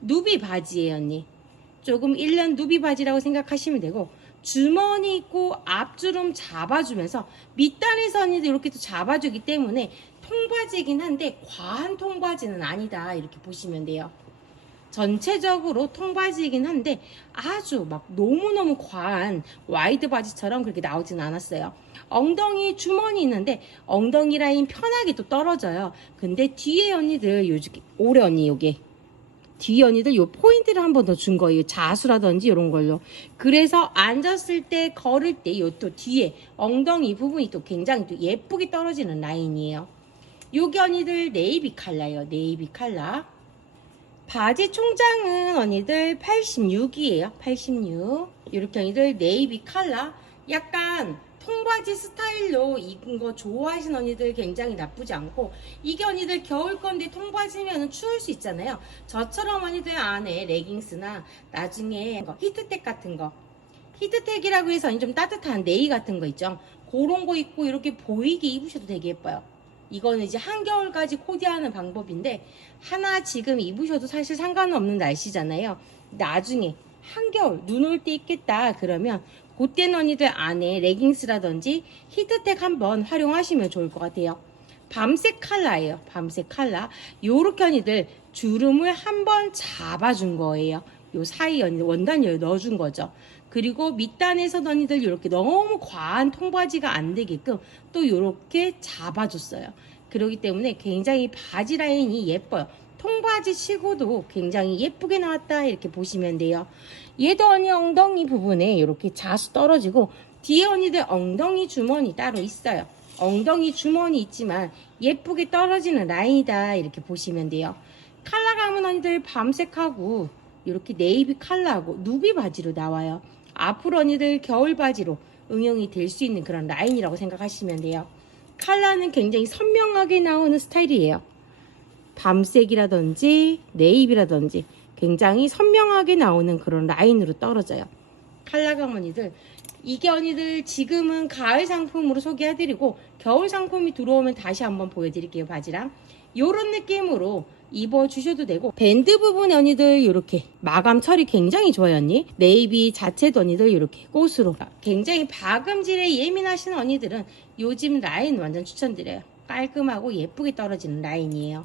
누비 바지예요 언니 조금 일련 누비 바지라고 생각하시면 되고 주머니 있고 앞주름 잡아주면서 밑단에서 언니도 이렇게 또 잡아주기 때문에 통바지이긴 한데 과한 통바지는 아니다 이렇게 보시면 돼요 전체적으로 통바지이긴 한데 아주 막 너무너무 과한 와이드 바지처럼 그렇게 나오진 않았어요. 엉덩이 주머니 있는데 엉덩이 라인 편하게 또 떨어져요. 근데 뒤에 언니들 요즘 올해 언니 요게 뒤에 언니들 요 포인트를 한 번 더 준 거예요. 자수라든지 이런 걸로. 그래서 앉았을 때 걸을 때 요 또 뒤에 엉덩이 부분이 또 굉장히 또 예쁘게 떨어지는 라인이에요. 요게 언니들 네이비 칼라예요. 네이비 칼라. 바지 총장은 언니들 86이에요. 86. 이렇게 언니들 네이비 칼라. 약간 통바지 스타일로 입은 거 좋아하시는 언니들 굉장히 나쁘지 않고 이게 언니들 겨울 건데 통바지면 추울 수 있잖아요. 저처럼 언니들 안에 레깅스나 나중에 뭐 히트텍 같은 거 히트텍이라고 해서 좀 따뜻한 네이 같은 거 있죠. 그런 거 입고 이렇게 보이게 입으셔도 되게 예뻐요. 이거는 이제 한겨울까지 코디하는 방법인데 하나 지금 입으셔도 사실 상관은 없는 날씨잖아요. 나중에 한겨울 눈 올 때 입겠다 그러면 그때는 언니들 안에 레깅스라든지 히트텍 한번 활용하시면 좋을 것 같아요. 밤색 칼라예요. 밤색 칼라. 요렇게 언니들 주름을 한번 잡아준 거예요. 요 사이 언니 원단을 넣어준 거죠. 그리고 밑단에서 언니들 이렇게 너무 과한 통바지가 안 되게끔 또 이렇게 잡아줬어요. 그렇기 때문에 굉장히 바지 라인이 예뻐요. 통바지 치고도 굉장히 예쁘게 나왔다 이렇게 보시면 돼요. 얘도 언니 엉덩이 부분에 이렇게 자수 떨어지고 뒤에 언니들 엉덩이 주머니 따로 있어요. 엉덩이 주머니 있지만 예쁘게 떨어지는 라인이다 이렇게 보시면 돼요. 칼라 감은 언니들 밤색하고 이렇게 네이비 칼라하고 누비 바지로 나와요. 앞으로 언니들 겨울 바지로 응용이 될 수 있는 그런 라인이라고 생각하시면 돼요. 칼라는 굉장히 선명하게 나오는 스타일이에요. 밤색이라든지 네이비라든지 굉장히 선명하게 나오는 그런 라인으로 떨어져요. 칼라감 언니들 이게 언니들 지금은 가을 상품으로 소개해드리고 겨울 상품이 들어오면 다시 한번 보여드릴게요 바지랑. 요런 느낌으로 입어주셔도 되고. 밴드 부분에 언니들 이렇게 마감 처리 굉장히 좋아요 언니. 네이비 자체도 언니들 이렇게 꽃으로. 굉장히 박음질에 예민하신 언니들은 요즘 라인 완전 추천드려요. 깔끔하고 예쁘게 떨어지는 라인이에요